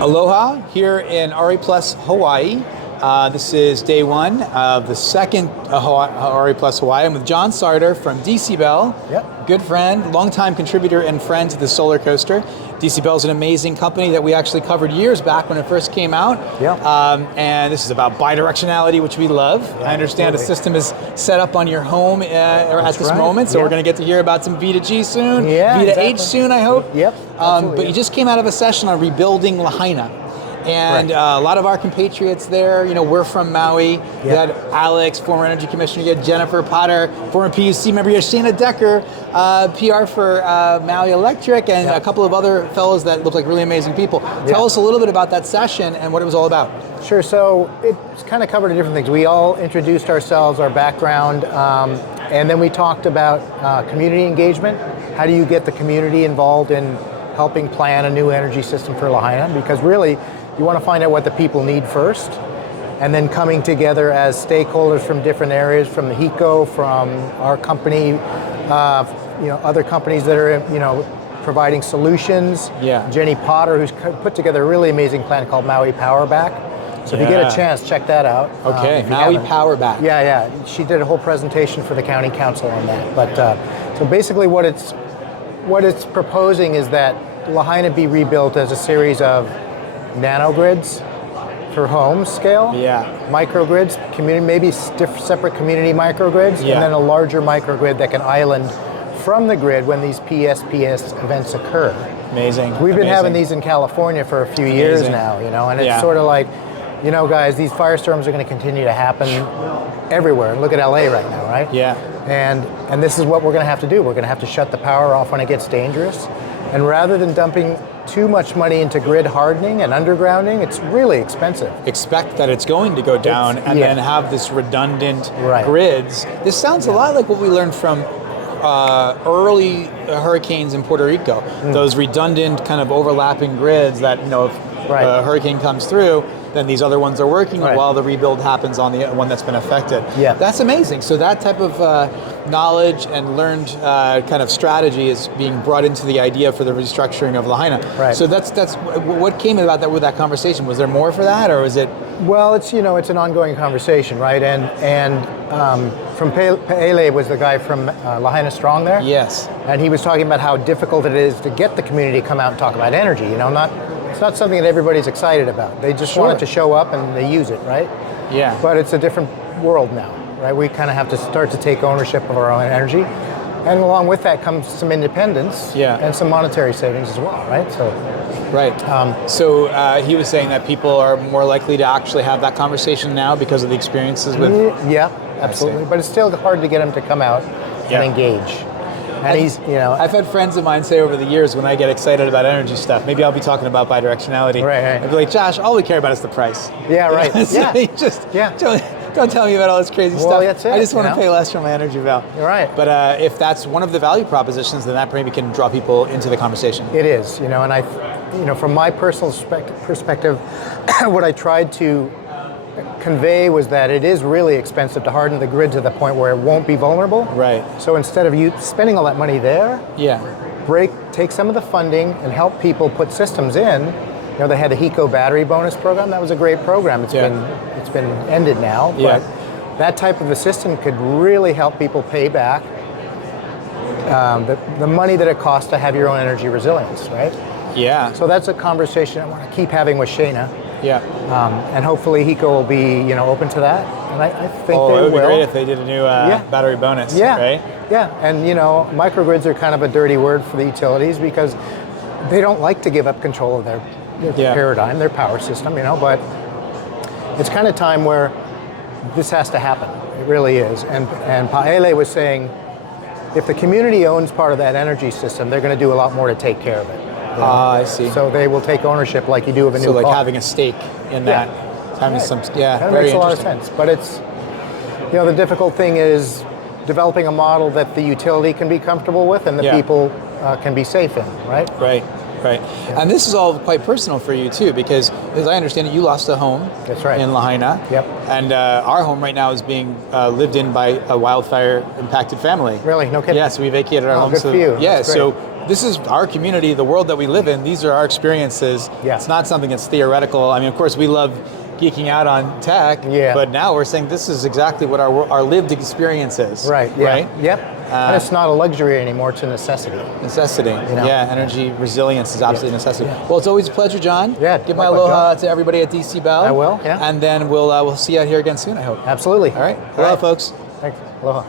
Aloha, here in RE Plus Hawaii. This is day one of the second RE Plus Hawaii. I'm with John Sarter from DCbell. Yep. Good friend, longtime contributor and friend to the solar coaster. DCbell is an amazing company that we actually covered years back when it first came out. Yep. And this is about bidirectionality, which we love. Yeah, I understand absolutely. a system is set up on your home at this right. moment, so Yep. we're going to get to hear about some VIDI soon, Yeah, VIDI exactly. H soon, I hope. Yep, absolutely, But yeah. you just came out of a session on rebuilding Lahaina. And Right. a lot of our compatriots there, we're from Maui. You had Alex, former energy commissioner. You had Jennifer Potter, former PUC member. You had Shana Decker, PR for Maui Electric, and a couple of other fellows that look like really amazing people. Tell us a little bit about that session and what it was all about. Sure, so it's kind of covered different things. We all introduced ourselves, our background, and then we talked about community engagement. How do you get the community involved in helping plan a new energy system for Lahaina? Because really, you want to find out what the people need first, and then coming together as stakeholders from different areas, from the HECO, from our company, other companies that are, providing solutions. Yeah. Jenny Potter, who's put together a really amazing plan called Maui Power Back. So if you get a chance, check that out. Okay, if you Maui haven't. Power Back. Yeah. She did a whole presentation for the county council on that. But so basically, what it's proposing is that Lahaina be rebuilt as a series of nanogrids for home scale, microgrids, maybe separate community microgrids, and then a larger microgrid that can island from the grid when these PSPS events occur. Amazing. We've been having these in California for a few years now, and it's sort of like, guys, these firestorms are going to continue to happen everywhere. Look at LA right now, right? Yeah. And this is what we're going to have to do. We're going to have to shut the power off when it gets dangerous. And rather than dumping too much money into grid hardening and undergrounding, it's really expensive. Expect that it's going to go down and then have this redundant grids. This sounds a lot like what we learned from early hurricanes in Puerto Rico. Those redundant kind of overlapping grids that, if a hurricane comes through, then these other ones are working while the rebuild happens on the one that's been affected. Yeah. That's amazing. So that type of knowledge and learned kind of strategy is being brought into the idea for the restructuring of Lahaina. Right. So that's what came about that with that conversation. Was there more for that, or was it? Well, it's it's an ongoing conversation, right? And from Pele was the guy from Lahaina Strong there. Yes. And he was talking about how difficult it is to get the community to come out and talk about energy. It's not something that everybody's excited about. They just want it to show up and they use it, right? Yeah. But it's a different world now, right? We kind of have to start to take ownership of our own energy. And along with that comes some independence and some monetary savings as well, right? So he was saying that people are more likely to actually have that conversation now because of the experiences with... Yeah, absolutely. But it's still hard to get them to come out and engage. And I've had friends of mine say over the years when I get excited about energy stuff, maybe I'll be talking about bidirectionality. Right. I'd be like, Josh, all we care about is the price. Yeah, right. Don't tell me about all this crazy stuff. That's it, I just want to pay less for my energy bill. Right. But if that's one of the value propositions, then that maybe can draw people into the conversation. It is, and I, from my personal perspective, what I tried to convey was that it is really expensive to harden the grid to the point where it won't be vulnerable. Right. So instead of you spending all that money there, take some of the funding and help people put systems in. They had the HECO battery bonus program. That was a great program. It's been ended now. But that type of a system could really help people pay back the money that it costs to have your own energy resilience, right? Yeah. So that's a conversation I want to keep having with Shana. Yeah. And hopefully HECO will be, open to that. And I think they will. It would be great if they did a new battery bonus, right? Yeah, and microgrids are kind of a dirty word for the utilities because they don't like to give up control of their paradigm, their power system, but it's kind of time where this has to happen. It really is. And Paele was saying, if the community owns part of that energy system, they're going to do a lot more to take care of it. I see. So they will take ownership like you do of a new car. So like having a stake in that. Having some, that makes a lot of sense. But it's, the difficult thing is developing a model that the utility can be comfortable with and the people can be safe in, right? Right. And this is all quite personal for you too, because as I understand it, you lost a home. That's right. In Lahaina. Yep. And our home right now is being lived in by a wildfire impacted family. Really? No kidding? Yes, we vacated our home. Good for you. Yeah. So this is our community, the world that we live in. These are our experiences. Yeah. It's not something that's theoretical. I mean, of course, we love geeking out on tech, but now we're saying this is exactly what our lived experience is. Right. Yeah. Right. Yep. And it's not a luxury anymore; it's a necessity. Necessity. Yeah. Energy resilience is absolutely a necessity. Yeah. Well, it's always a pleasure, John. Yeah. Give my aloha to everybody at DCbell. I will. Yeah. And then we'll see you out here again soon, I hope. Absolutely. All right. Aloha, folks. Thanks. Aloha.